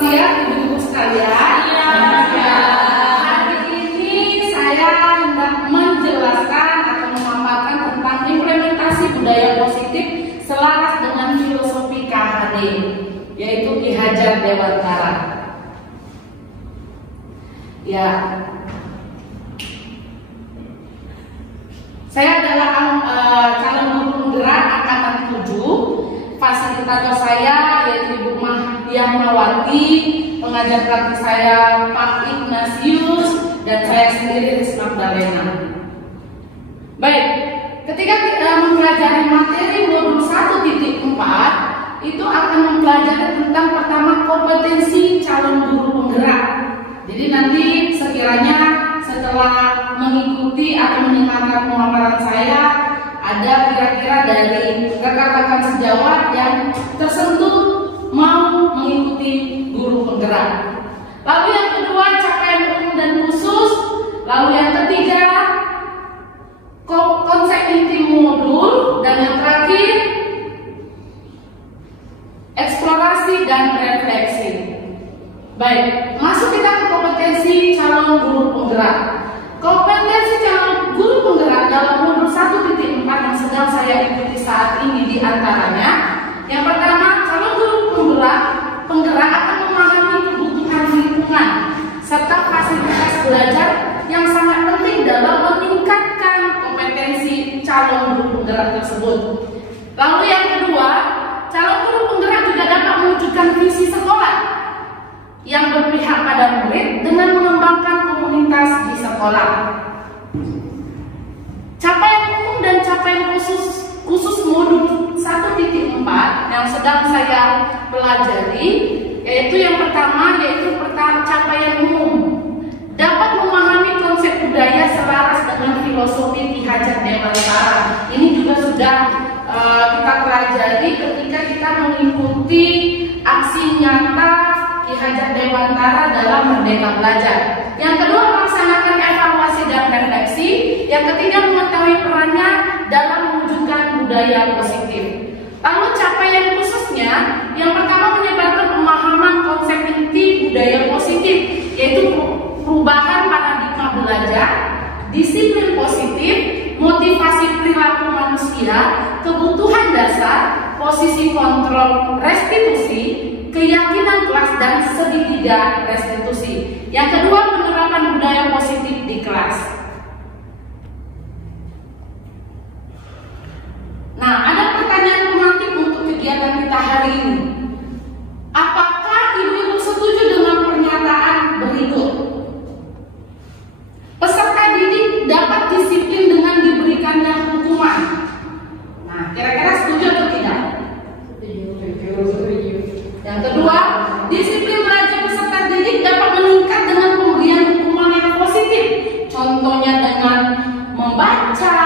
Ya, ibu-ibu sekalian, hari ini saya hendak menjelaskan atau memaparkan tentang implementasi budaya positif selaras dengan filosofi KHD, yaitu Ki Hajar Dewantara. Ya, saya adalah calon guru penggerak angkatan 7. Fasilitator saya yaitu Ibu Mahdiahmawati, pengajar praktik saya Pak Ignatius, dan saya sendiri Risma Magdalena. Baik, ketika kita mempelajari materi modul 1.4, itu akan mempelajari tentang pertama kompetensi calon guru penggerak. Jadi nanti sekiranya setelah mengikuti atau mendengarkan pemaparan saya, ada kira-kira dari rekan-rekan sejawat yang tersentuh mau mengikuti guru penggerak. Lalu yang kedua, capaian umum dan khusus. Lalu yang ketiga, konsep inti modul. Dan yang terakhir, eksplorasi dan refleksi. Baik, masuk kita ke kompetensi calon guru penggerak. Kompetensi calon guru penggerak dalam modul 1.4 yang sedang saya ikuti saat ini di antaranya. Yang pertama, calon guru penggerak akan memahami kebutuhan lingkungan serta fasilitas belajar yang sangat penting dalam meningkatkan kompetensi calon guru penggerak tersebut. Lalu yang kedua, calon guru penggerak juga dapat mewujudkan visi sekolah yang berpihak pada murid dengan mengembangkan komunitas di sekolah. Capaian umum dan capaian khusus modul 1.4 yang sedang saya pelajari, yaitu yang pertama yaitu capaian umum, dapat memahami konsep budaya selaras dengan filosofi Ki Hajar Dewantara. Ini juga sudah kita pelajari ketika kita mengikuti aksi nyata Ki Hajar Dewantara dalam Merdeka Belajar. Yang kedua, melaksanakan evaluasi dan refleksi. Yang ketiga, mengetahui perannya dalam mewujudkan budaya positif. Lalu capaian khususnya, yang pertama menyebarkan pemahaman konsep inti budaya positif, yaitu perubahan paradigma belajar, disiplin positif, motivasi perilaku manusia, kebutuhan dasar, posisi kontrol restitusi, keyakinan kelas, dan segitiga restitusi. Yang kedua, penerapan budaya positif di kelas. Nah, ada pertanyaan pemantik untuk kegiatan kita hari ini. Apakah ibu-ibu setuju dengan pernyataan berikut? Peserta didik dapat disiplin dengan diberikannya hukuman. Nah, kira-kira setuju atau tidak? Setuju. Yang kedua, disiplin belajar peserta didik dapat meningkat dengan pemberian hukuman yang positif. Contohnya dengan membaca,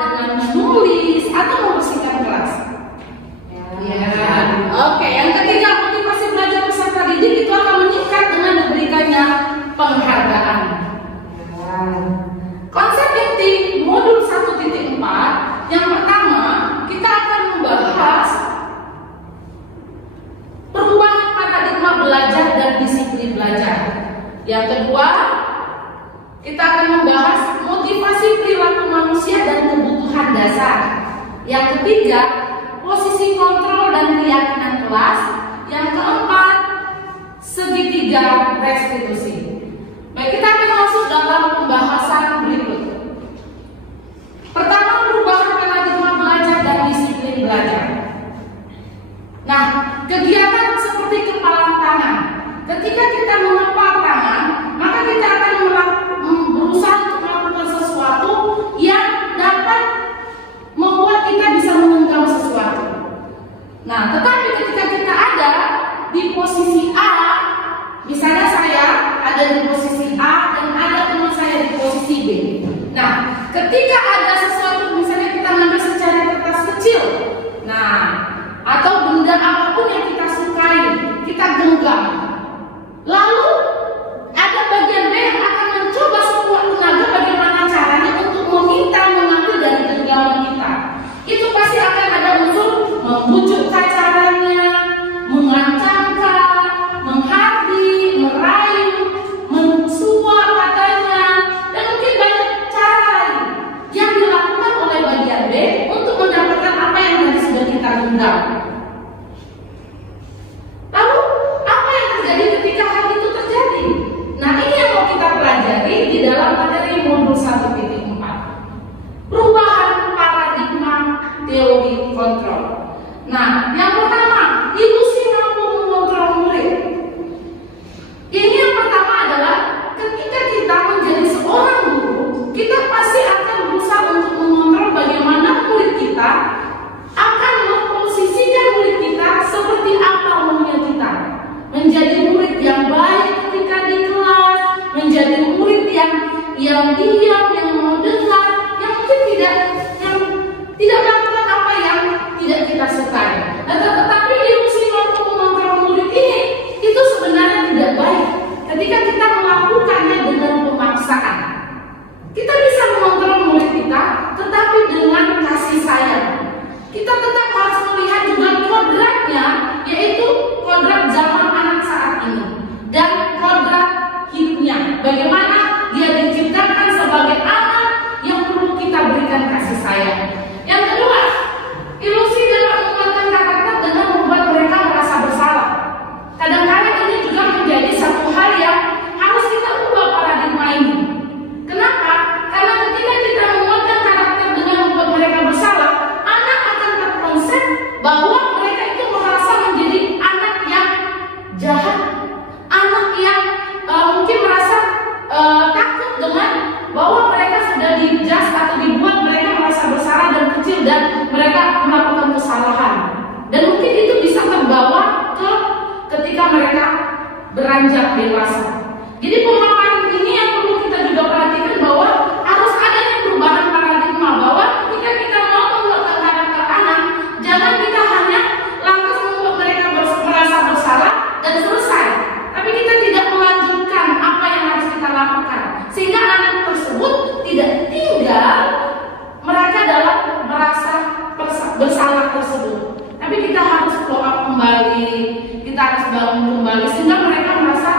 dengan menulis, atau membersihkan kelas. Ya. Oke, yang ketiga, motivasi belajar peserta didik itu akan meningkat dengan diberikannya penghargaan. Konsep inti modul 1.4 yang pertama, kita akan membahas perubahan paradigma belajar dan disiplin belajar. Yang kedua, kita akan membahas motivasi perilaku manusia dan kebutuhan dasar. Yang ketiga, posisi kontrol dan keyakinan kelas. Yang keempat, segitiga restitusi. Baik, kita akan masuk dalam pembahasan berikut. Pertama, perubahan paradigma belajar dan disiplin belajar. Nah, kegiatan seperti kepalan tangan. Ketika kita mengepal tangan, maka kita akan berusaha untuk melakukan sesuatu yang dapat membuat kita bisa menggenggam sesuatu. Nah, tetapi ketika kita ada di posisi A, misalnya saya ada di posisi A dan ada teman saya di posisi B. Nah, ketika ada sesuatu, misalnya kita ngambil secari kertas kecil, nah, atau benda apapun yang kita sukai, kita genggam. Lalu ada bagian B yang akan mencoba sekuat tenaga bagaimana caranya untuk meminta mengambil dari genggaman kita. Itu pasti akan ada unsur membujuk caranya, mengancamkan, mengharap Nah, yang pertama, ilusi mampu mengontrol murid. Ini yang pertama adalah ketika kita menjadi seorang guru, kita pasti akan berusaha untuk mengontrol bagaimana murid kita, akan memposisikan murid kita seperti apa maunya kita. Menjadi murid yang baik ketika di kelas, menjadi murid yang diam, yang mau dengar, yang mungkin tidak melakukan apa yang tidak kita sukai. Nah, tetapi ilusi mampu mengontrol murid ini itu sebenarnya tidak baik ketika kita melakukannya dengan pemaksaan. Kita bisa mengontrol murid kita, tetapi dengan kasih sayang. Kita tetap harus melihat juga kodratnya, yaitu kodrat zaman anak saat ini dan kodrat hidupnya. Bagaimana dia diciptakan sebagai anak yang perlu kita berikan kasih sayang. Yang kedua, ilusi dalam menguatkan karakter dengan membuat mereka merasa bersalah. Kadang-kadang ini juga menjadi satu hal yang harus kita ubah paradigma ini. Kenapa? Karena ketika kita menguatkan karakter dengan membuat mereka bersalah, anak akan terkonsep bahwa mereka itu merasa menjadi anak yang jahat, anak yang mungkin merasa takut dengan bahwa mereka sudah dijudge atau dibuat mereka merasa bersalah dan kecil dan mereka melakukan kesalahan. Dan mungkin itu bisa terbawa ketika mereka beranjak dewasa. Jadi pemaparan ini yang perlu kita juga perhatikan bahwa harus adanya perubahan paradigma, bahwa ketika kita mau membuat karakter anak, jangan kita hanya lantas membuat mereka merasa bersalah dan selesai, tapi kita tidak melanjutkan apa yang harus kita lakukan, sehingga anak tersebut tidak tinggal mereka dalam merasa bersalah tersebut. Tapi kita harus follow up kembali, kita harus bangun kembali sehingga mereka merasa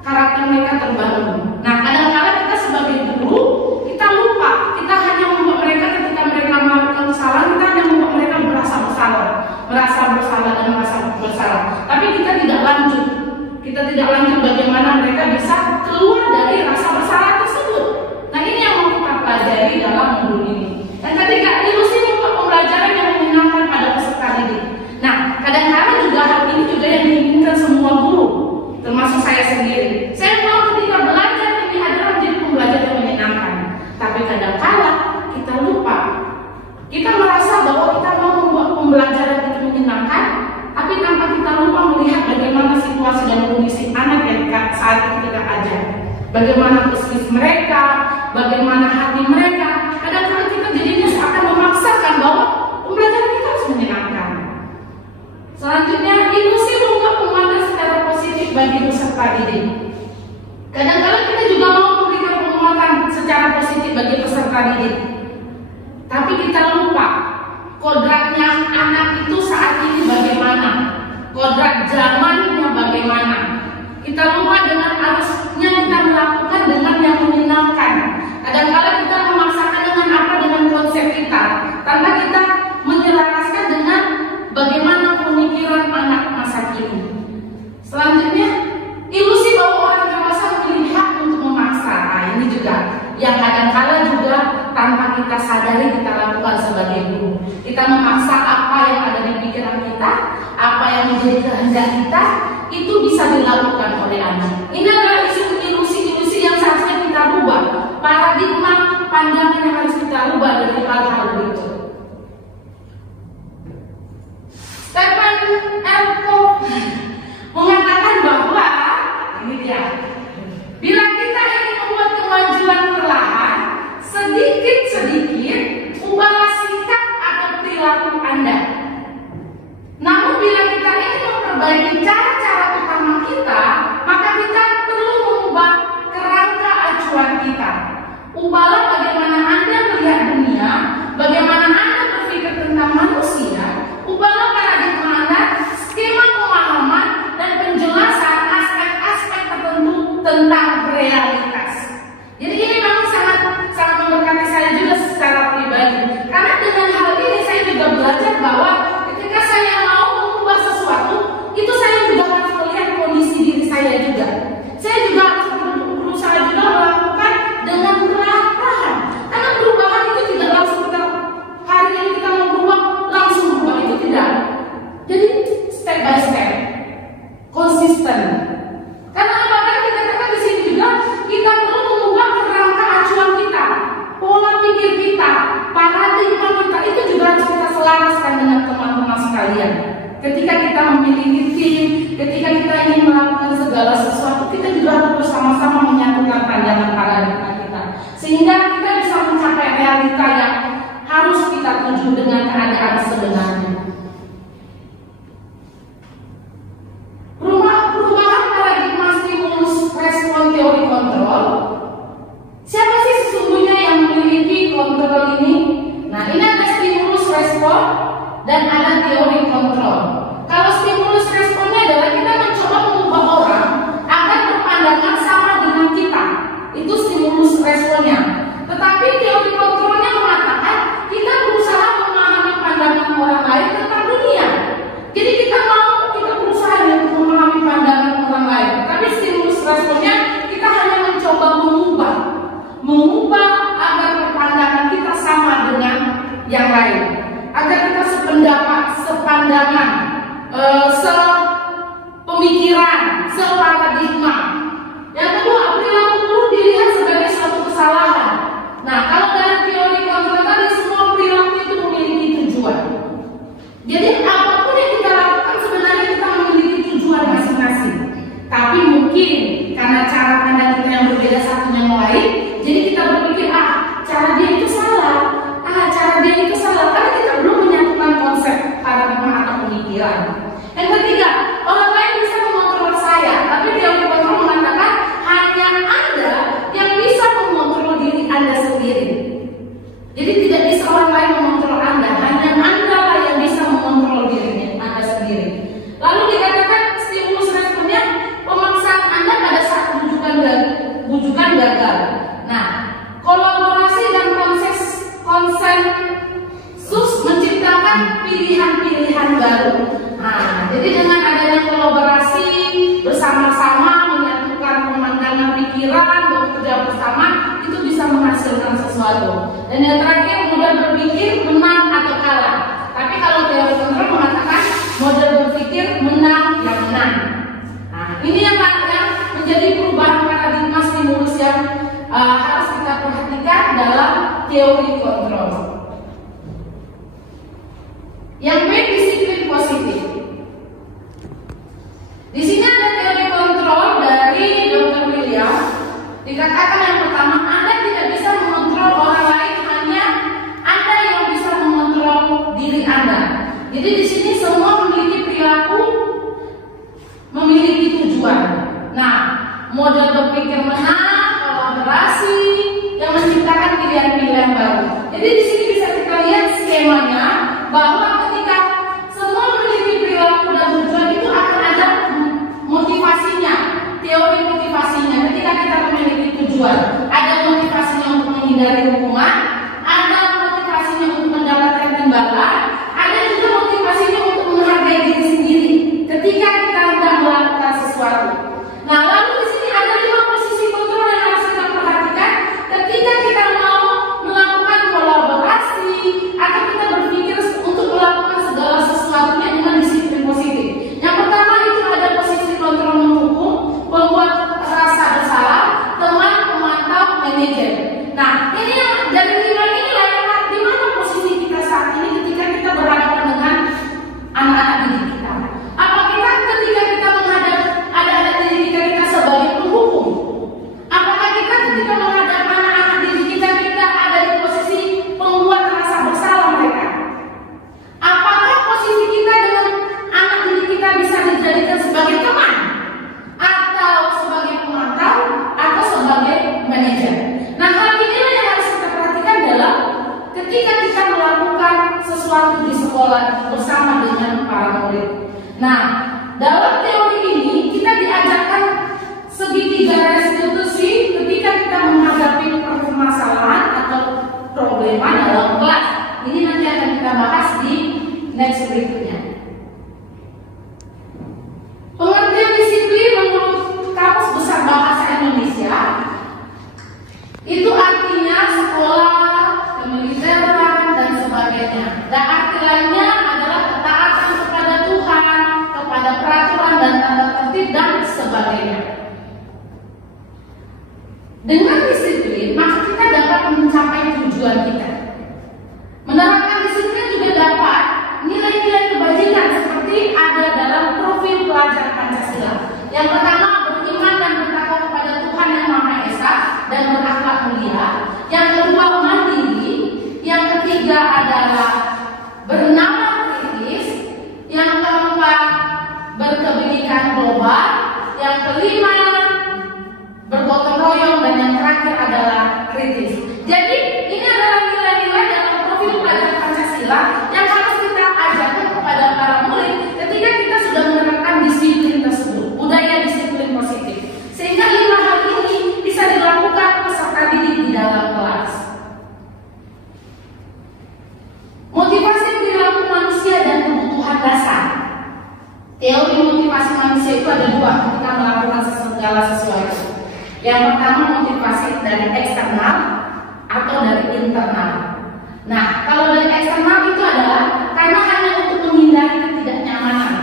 karakter mereka terbangun. Nah, kadang-kadang kita sebagai guru, kita lupa, kita hanya membuat mereka ketika mereka melakukan kesalahan, kita hanya membuat mereka merasa bersalah dan merasa bersalah. Tapi kita tidak lanjut bagaimana mereka bisa keluar dari rasa bersalah tersebut. Nah, ini yang mau kita pelajari dalam modul ini. Dan ketika ilusi membuat pembelajaran yang menyenangkan pada peserta didik. Nah, kadang-kadang juga hal ini juga yang diinginkan semua guru, termasuk saya sendiri. Saya mau ketika belajar ini adalah menjadi pembelajaran yang menyenangkan. Tapi kadang-kadang kita lupa. Kita merasa bahwa kita mau membuat pembelajaran itu menyenangkan, tapi tanpa kita lupa melihat bagaimana situasi dan kondisi anak yang saat itu kita ajar. Bagaimana psikis mereka, bagaimana hati mereka. Kadang-kadang kita jadinya akan memaksakan bahwa pembelajaran kita harus menyenangkan. Selanjutnya, ilusi membuat penguatan secara positif bagi peserta didik. Kadang-kadang kita juga mau memberikan penguatan secara positif bagi peserta didik, tapi kita lupa kodratnya anak itu saat ini bagaimana, kodrat zamannya bagaimana. Kita lupa dengan harusnya kita melakukan dengan yang menyenangkan. Kadang-kadang kita memaksakan dengan apa, dengan konsep kita, tanpa kita menyelaraskan dengan bagaimana pemikiran anak masa kini. Selanjutnya, ilusi bahwa orang dewasa memiliki hak untuk memaksa. Nah, ini juga yang kadang-kadang juga tanpa kita sadari kita lakukan sebagai guru. Kita memaksa apa yang ada di pikiran kita, apa yang menjadi kehendak kita, itu bisa dilakukan oleh anak. Ini adalah ilusi-ilusi yang seharusnya kita rubah. Paradigma pandangan yang harus kita rubah dari hal-hal berikut. Stephen L. Covey mengatakan bahwa ini dia, bila kita ingin membuat kemajuan perlahan, sedikit-sedikit ubahlah sikap atau perilaku Anda. Namun bila kita ingin memperbaiki cara-cara utama kita, maka kita Itu stimulus responnya. Tetapi teori kontrolnya mengatakan kita berusaha memahami pandangan orang lain tentang dunia. Jadi kita berusaha untuk memahami pandangan orang lain. Tapi stimulus responnya kita hanya mencoba mengubah agar pandangan kita sama dengan yang lain, agar kita sependapat, sepandangan, sepemikiran, separadigma. Yang kedua, perilaku buruk dilihat sebagai suatu kesalahan. Nah, kalau dari teori kontrol tadi, semua perilaku itu memiliki tujuan. Jadi apapun yang kita lakukan sebenarnya kita memiliki tujuan masing-masing. Tapi mungkin karena cara pandang kita yang berbeda satu dengan lain, jadi kita berpikir cara dia itu salah, cara dia itu salah, karena kita belum menyatukan konsep paradigma atau pemikiran. Yang ketiga, orang lain bisa mengontrol saya, tapi teori kontrol mengatakan hanya Anda yang bisa mengontrol diri Anda sendiri. Jadi tidak bisa orang lain mengontrol Anda, hanya Anda lah yang bisa mengontrol diri Anda sendiri. Lalu dikatakan stimulus responnya pemaksaan Anda pada saat bujukan gagal. Nah, kolaborasi dan konsensus menciptakan pilihan-pilihan baru. Nah, jadi dengan adanya kolaborasi bersama-sama menyatukan pemandangan pikiran, bekerja bersama, itu bisa menghasilkan sesuatu. Dan yang terakhir, model berpikir menang atau kalah. Tapi kalau teori kontrol mengatakan model berpikir menang yang menang. Nah, ini yang menjadi perubahan paradigma stimulus yang harus kita perhatikan dalam teori kontrol. Yang B, disiplin positif. Di sini ada teori kontrol dari Dr. William. Dikatakan yang pertama, Anda tidak bisa mengontrol orang lain, hanya Anda yang bisa mengontrol diri Anda. Jadi di sini semua memiliki perilaku, memiliki tujuan. Nah, model berpikir menang, kolaborasi yang menciptakan pilihan-pilihan baru. Jadi di sini bisa kita lihat skemanya bahwa ketika semua memiliki perilaku dan tujuan itu akan ada motivasinya, teori motivasinya. Ketika kita memiliki tujuan, ada motivasinya untuk menghindari hukuman, ada motivasinya untuk mendapatkan imbalan, ada juga motivasinya untuk menghargai diri sendiri ketika kita hendak melakukan sesuatu. Nah, lalu di sini ada 5 posisi kontrol yang harus kita perhatikan ketika kita mau melakukan kolaborasi atau kita berpikir untuk melakukan segala sesuatunya dengan disiplin positif. Yang pertama itu ada posisi kontrol menghukum, pembuat rasa bersalah, teman, pemantau, manajer. Nah, ini yang dari 5 inilah yang di mana posisi kita saat ini ketika kita berhadapan dengan anak-anak didik kita. Apa kita ketika kita menghadap anak-anak didik kita sebagai penghukum? Apakah kita ketika menghadap anak-anak didik kita ada di posisi pembuat rasa bersalah mereka? Apakah posisi kita dengan anak didik kita bisa dijadikan sebagai teman, atau sebagai pemantau, atau sebagai manajer? Nah, hal inilah yang harus kita perhatikan dalam ketika kita melakukan sesuatu di sekolah bersama dengan para murid. Nah, dalam teori ini kita diajarkan segitiga restitusi ketika kita menghadapi permasalahan atau problema dalam kelas. Ini nanti akan kita bahas di next berikutnya. Pengertian disiplin menurut Kamus Besar Bahasa Indonesia itu artinya sekolah, kemiliteran, dan sebagainya. Dan arti lainnya adalah ketaatan kepada Tuhan, kepada peraturan dan tata tertib dan sebagainya. Dengan disiplin, maka kita dapat mencapai tujuan kita. Menerapkan disiplin juga dapat nilai-nilai kebajikan seperti ada dalam profil pelajar Pancasila. Yang pertama, beriman dan bertakwa kepada Tuhan Yang Maha Esa dan berakhlak mulia. Yang kedua, mandiri. Yang ketiga adalah bernalar kritis. Yang keempat, berkebijakan global. Yang kelima, bergotong royong. Dan yang terakhir Yang pertama motivasi dari eksternal atau dari internal. Nah, kalau dari eksternal itu adalah karena hanya untuk menghindari ketidaknyamanan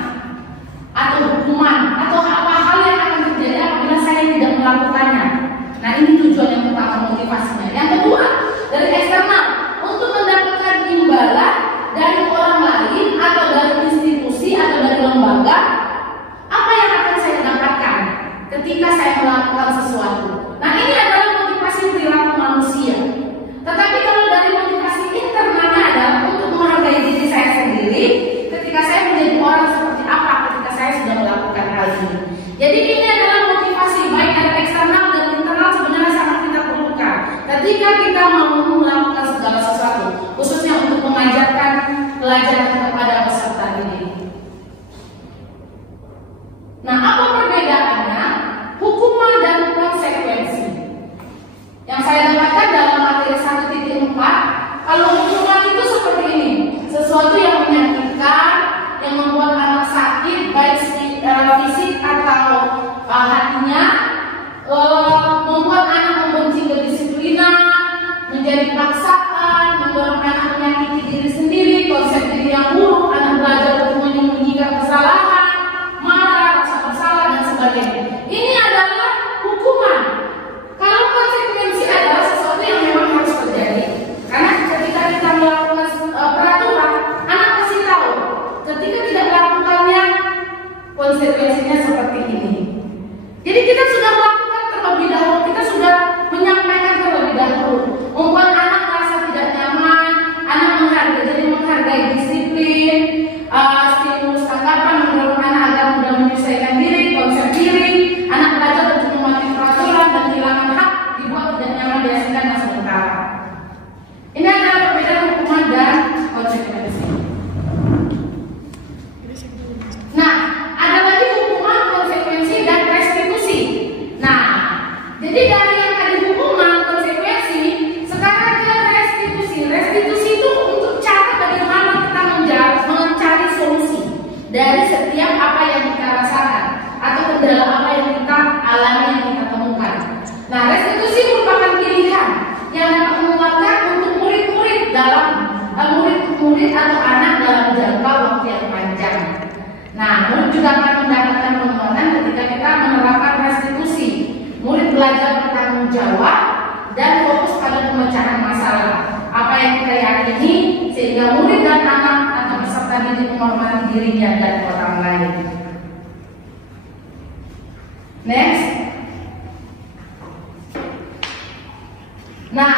atau hukuman atau apa hal yang akan terjadi apabila saya tidak melakukannya. Nah, ini tujuan yang pertama, motivasinya. Yang kedua, dari eksternal untuk mendapatkan imbalan dari orang lain atau dari institusi atau dari lembaga. Apa yang akan saya dapatkan ketika saya melakukan sesuatu? Nah, ini adalah motivasi perilaku manusia. Tetapi kalau dari motivasi internalnya adalah untuk menghargai diri saya sendiri ketika saya menjadi orang seperti apa ketika saya sudah melakukan hal ini. Jadi ini adalah motivasi baik dari eksternal dan internal sebenarnya sangat kita perlukan ketika kita mau melakukan segala sesuatu, khususnya untuk mengajarkan pelajaran kepada peserta didik. Nah, apa perbedaannya hukuman dan konsekuensi? Yang saya dapatkan dalam materi 1.4, kalau hukuman itu seperti ini, sesuatu yang menyakitkan, yang membuat anak sakit, baik fisik atau hatinya, membuat anak membenci kedisiplinan, menjadi paksaan, mendorong anak menyakiti diri sendiri, konsep diri yang buruk, anak belajar untuk menyembunyikan kesalahan, marah, rasa bersalah, dan sebagainya. Ini adalah hukuman. Kalau konsekuensi adalah sesuatu yang memang harus terjadi. Karena ketika kita melakukan peraturan, anak pasti tahu. Ketika tidak melakukannya, konsekuensinya seperti ini. Jadi kita sudah melakukan terlebih dahulu, kita sudah menyampaikan terlebih dahulu, membuat anak merasa tidak nyaman, anak menghargai disiplin, stimulus tanggapan, mendorong anak agar mudah menyesuaikan diri, konsep diri, anak belajar untuk mematuhi peraturan dan kehilangan hak, dibuat tidak nyaman, diasingkan dan sementara. Ini adalah perbedaan hukuman dan konsekuensi. Nah, ada lagi hukuman, konsekuensi, dan restitusi. Nah, jadi dari yang tadi hukuman, konsekuensi, sekarang ke restitusi. Restitusi itu untuk cara bagaimana kita mencari solusi dari setiap apa yang kita rasakan atau kendala apa yang kita alami, yang kita temukan. Nah, restitusi merupakan pilihan yang dapat menguatkan untuk murid-murid atau anak dalam jangka waktu yang panjang. Nah, murid juga akan mendapatkan penguatan ketika kita menerapkan restitusi. Murid belajar bertanggung jawab dan fokus pada pemecahan masalah. Apa yang kita yakini sehingga murid dan anak atau peserta didik menghormati dirinya dan orang lain. Next. Nah,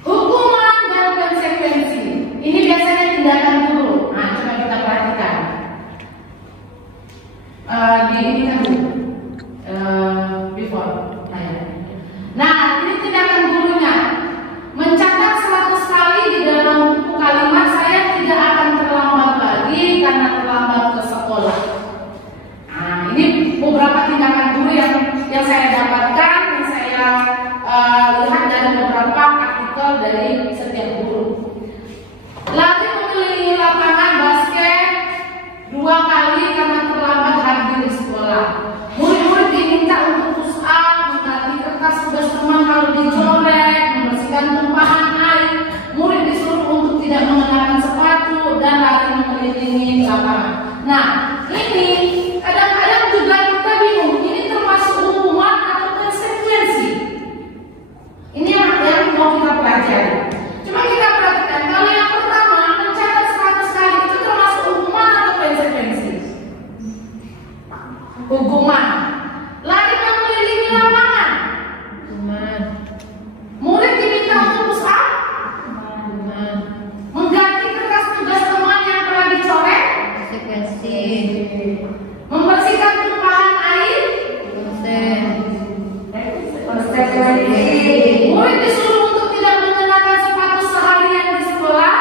hukuman dan konsekuensi. Ini biasanya tindakan guru. Nah, coba kita perhatikan. Ini kan before. Nah, ini tindakan gurunya. Mencatat 100 kali di dalam buku kalimat, saya tidak akan terlambat lagi karena terlambat ke sekolah. Nah, ini beberapa tindakan guru yang saya dapatkan, yang saya lihat dari beberapa artikel dari setiap guru. Lari mengelilingi lapangan basket 2 kali karena terlambat hadir di sekolah. Murid-murid diminta untuk push up, mengganti kertas tugas teman kalau dicoret, membersihkan tumpahan air. Murid disuruh untuk tidak mengenakan sepatu dan lari mengelilingi lapangan. Nah, ini kadang-kadang juga kita bingung, ini termasuk hukuman atau konsekuensi? Ini yang mau kita pelajari. Cuma kita perhatikan, kalau yang pertama mencatat 100 kali itu termasuk hukuman atau konsekuensi? Hukuman. Lari mengelilingi lapangan. Hukuman. Murid diminta untuk push up. Hukuman. Mengganti kertas tugas teman yang telah dicoret. Konsekuensi. Membersihkan tumpahan air. Konsekuensi. Murid disuruh untuk tidak mengenakan sepatu seharian di sekolah.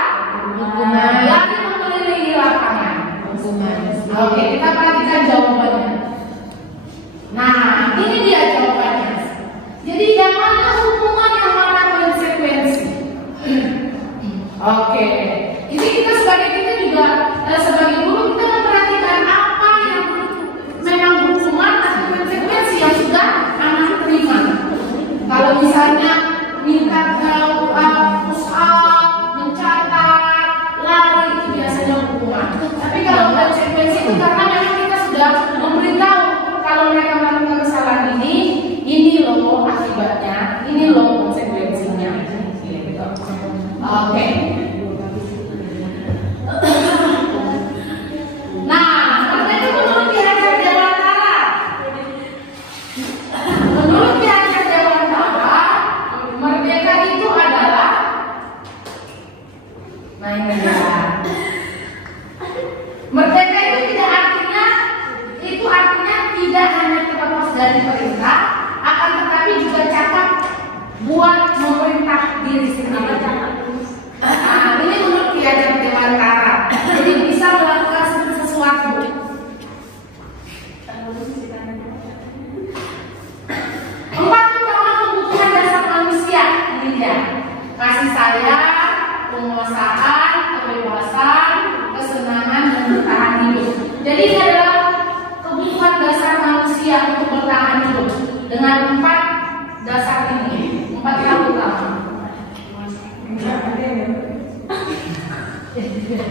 Hukuman. Lari mengelilingi lapangan. Hukuman. Oke, kita perhatikan jawabannya. Nah, ini dia jawabannya. Jadi yang mana hukuman, yang mana konsekuensi? Oke. Jadi kita sebagai guru kita memperhatikan apa yang memang hukuman atau konsekuensi yang sudah anak dari perintah, akan tetapi juga cakap buat memerintah diri sendiri. Nah, ini menurut Ki Hajar Dewantara. Jadi bisa melakukan sesuatu. Empat utama kebutuhan dasar manusia, ini dia: kasih sayang, penguasaan, kebebasan, kesenangan, dan bertahan hidup. Jadi ini adalah kebutuhan dasar manusia untuk bertahan hidup dengan empat dasar ini, empat hal utama.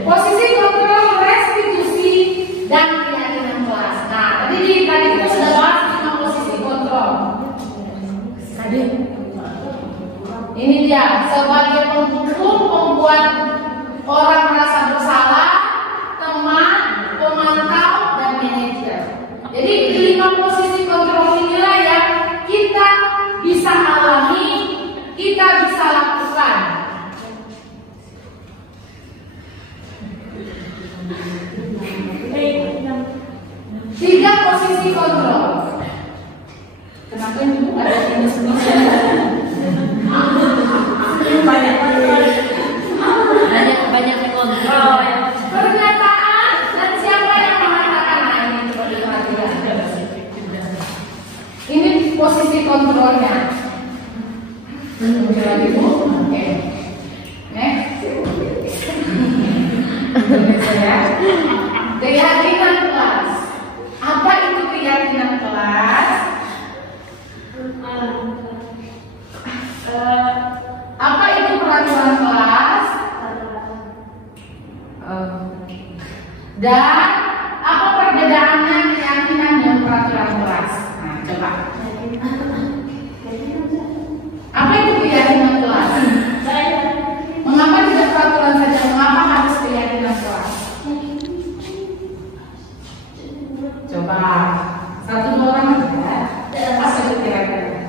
Posisi kontrol, restitusi, dan keyakinan kelas. Nah, tadi kita sudah bahas tentang posisi kontrol. Ini dia, sebagai penghukum, pembuat orang merasa bersalah, teman, pemantau, dan manajer. Jadi 5 posisi kontrol inilah yang kita bisa alami, kita bisa lakukan. Tiga posisi kontrol. Kenapa itu ada jenis-jenisnya? Banyak kontrol. Pernyataan dan siapa yang mengatakan. Nah, ini coba diperhatikan. Ini posisi kontrolnya. Lagi Bu. Oke. Next. Keyakinan kelas. Apa itu keyakinan kelas? Apa itu peraturan kelas? Dan apa perbedaannya keyakinan dan peraturan kelas? Nah, coba. Apa itu keyakinan kelas? Mengapa tidak peraturan saja? Mengapa harus keyakinan kelas? Coba. 1-2 orang aja. Apa itu kira-kira?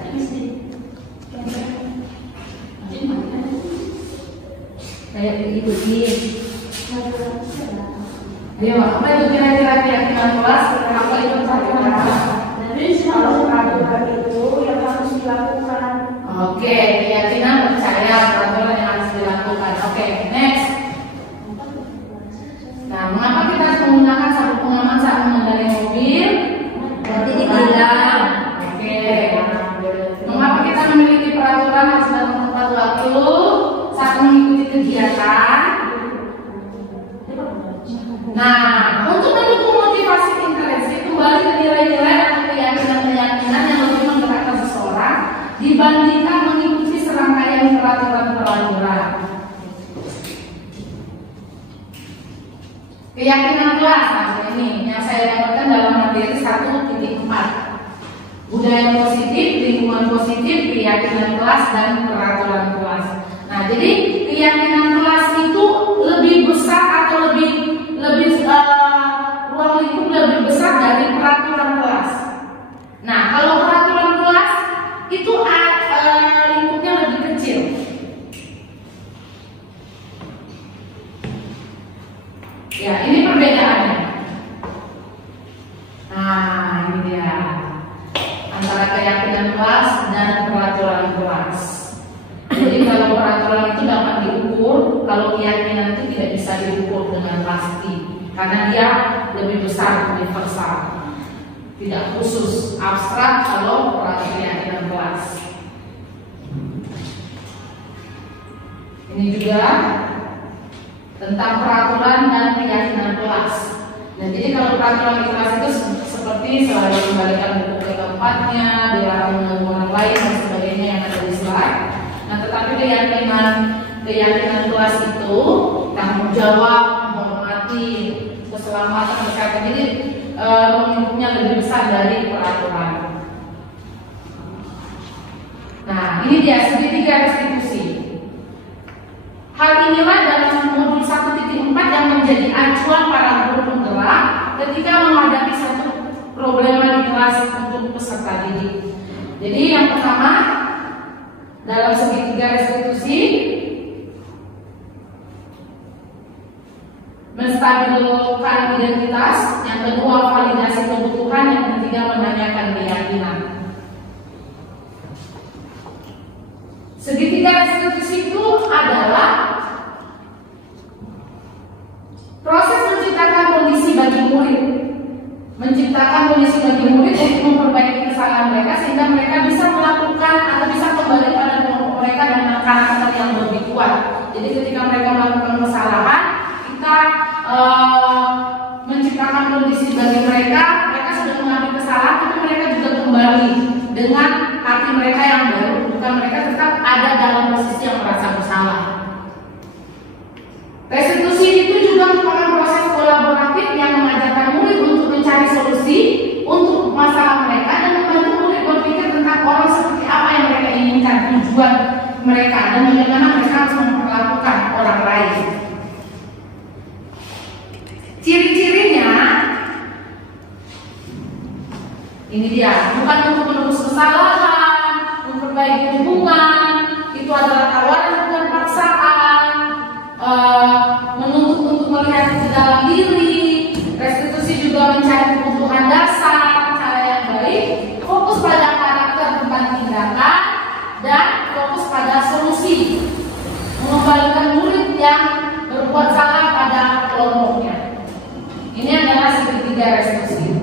Kayak diikuti. Ayo, apa itu kira-kira keyakinan kelas? Apa itu peraturan kelas? Kalau peraturan itu yang harus dilakukan. Oke, keyakinan percaya peraturan yang harus dilakukan. Oke, next. Nah, mengapa kita harus menggunakan sabuk pengaman saat mengendarai mobil? Berarti ditilang. Oke. Mengapa kita memiliki peraturan harus datang tepat waktu saat mengikuti kegiatan? Nah, untuk mendukung motivasi intrinsik, kembali ke nilai-nilai atau keyakinan-keyakinan yang lebih menggerakkan seseorang dibandingkan mengikuti serangkaian peraturan-peraturan. Keyakinan kelas, nah ini yang saya dapatkan dalam materi 1.4. Budaya positif, lingkungan positif, keyakinan kelas, dan peraturan kelas. Nah, jadi keyakinan kelas itu lebih besar atau lebih ruang lingkup lebih besar dari peraturan kelas. Nah, kalau peraturan kelas itu lingkupnya lebih kecil. Ya, ini perbedaannya. Nah, ini dia antara keyakinan kelas dan peraturan kelas. Jadi kalau peraturan itu dapat diukur, kalau keyakinan itu tidak bisa diukur dengan pasti, karena dia lebih besar, universal, tidak khusus, abstrak. Kalau keyakinan kelas ini juga tentang peraturan dan keyakinan kelas. Nah, jadi kalau peraturan kelas itu seperti selalu kembalikan buku ke tempatnya, dilarang mengganggu orang lain dan sebagainya yang ada di slide. Nah, tetapi keyakinan kelas itu tanggung jawab, menghormati, keselamatan, kesehatan. Jadi lingkupnya lebih besar dari peraturan. Nah, ini dia segitiga restitusi. Hal inilah dalam modul 1.4 yang menjadi acuan para guru penggerak ketika menghadapi satu problema di kelas untuk peserta didik. Jadi yang pertama, dalam segitiga restitusi, menstabilkan identitas. Yang kedua, validasi kebutuhan. Yang ketiga, menanyakan keyakinan. Segitiga restitusi itu adalah proses menciptakan kondisi bagi murid, untuk memperbaiki kesalahan mereka sehingga mereka bisa melakukan atau bisa kembali pada kelompok mereka dengan karakter yang lebih kuat. Jadi ketika mereka melakukan kesalahan, kita menciptakan kondisi bagi mereka sudah mengambil kesalahan, tapi mereka juga kembali dengan hati mereka yang baru, bukan mereka tetap ada dalam posisi yang merasa bersalah. Restitusi itu juga merupakan proses kolaboratif yang mengajarkan murid untuk mencari solusi untuk masalah mereka dan membantu murid berpikir tentang orang seperti apa yang mereka inginkan, tujuan mereka, dan bagaimana mereka harus memperlakukan orang lain. Ciri-cirinya ini dia, bukan untuk menebus kesalahan, memperbaiki hubungan, itu adalah tawaran bukan paksaan, menuntut untuk melihat ke dalam diri. Restitusi juga mencari kebutuhan dasar, cara yang baik, fokus pada karakter bukan tindakan, dan fokus pada solusi, mengembalikan murid yang berbuat salah pada kelompoknya. Ini adalah segitiga restitusi.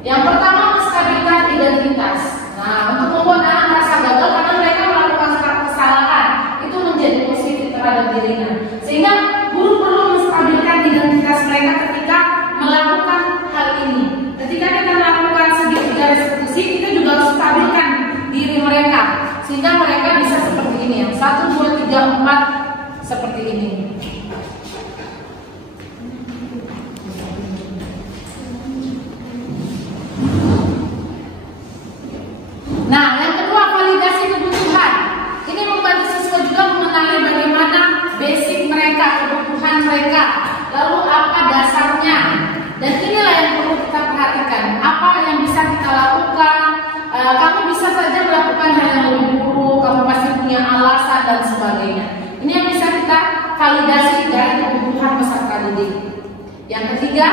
Yang pertama, menstabilkan identitas. Nah, untuk membuat anak merasa gagal karena mereka melakukan kesalahan, itu menjadi positif terhadap dirinya. Sehingga guru perlu menstabilkan identitas mereka ketika melakukan hal ini. Ketika kita melakukan segitiga restitusi, kita juga harus stabilkan diri mereka sehingga mereka bisa seperti ini, yang 1, 2, 3, 4 seperti ini. Nah, yang kedua, validasi kebutuhan. Ini membantu siswa juga mengenali bagaimana basic mereka, kebutuhan mereka, lalu apa dasarnya. Dan inilah yang perlu kita perhatikan. Apa yang bisa kita lakukan? Kamu bisa saja melakukan hal yang lebih buruk, kamu pasti punya alasan dan sebagainya. Ini yang bisa kita validasi dari kebutuhan peserta didik. Yang ketiga,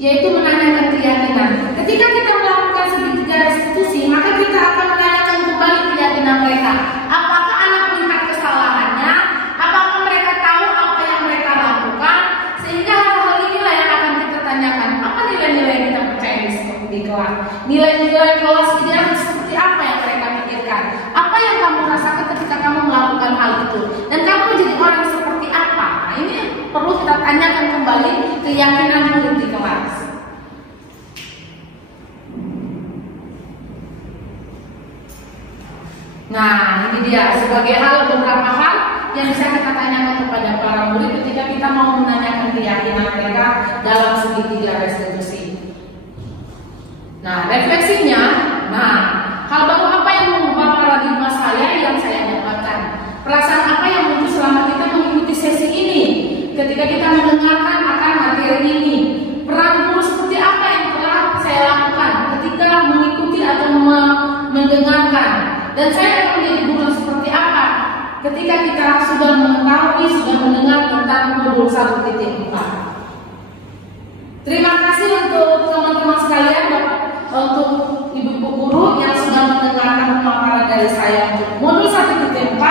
yaitu menanyakan keyakinan. Ketika kita melakukan segitiga restitusi, maka kita akan menanyakan kembali keyakinan mereka. Apakah anak melihat kesalahannya? Apakah mereka tahu apa yang mereka lakukan? Sehingga hal-hal inilah yang akan kita tanyakan. Apa nilai-nilai yang kita percaya di kelas? Nilai-nilai kelas ideal seperti apa yang mereka pikirkan? Apa yang kamu rasakan ketika kamu melakukan hal itu? Dan kamu menjadi orang seperti apa? Nah, ini perlu kita tanyakan kembali keyakinan murid di kelas. Nah, ini dia sebagai beberapa hal yang bisa kita tanyakan kepada para murid ketika kita mau menanyakan keyakinan mereka dalam segitiga restitusi. Nah, refleksinya, hal baru apa yang mengubah paradigma yang saya dapatkan? Perasaan apa yang muncul selama kita mengikuti sesi ini? Ketika kita mendengarkan akan materi ini, peran guru seperti apa yang telah saya lakukan ketika mengikuti atau mendengarkan? Dan saya akan menjadi guru seperti apa ketika kita sudah mengetahui, sudah mendengar tentang modul 1.4. Terima kasih untuk teman-teman sekalian, untuk ibu-ibu guru yang sudah mendengarkan pemaparan dari saya untuk modul 1.4.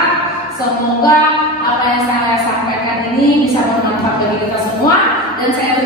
Semoga apa yang saya sampaikan ini bisa bermanfaat bagi kita semua, dan saya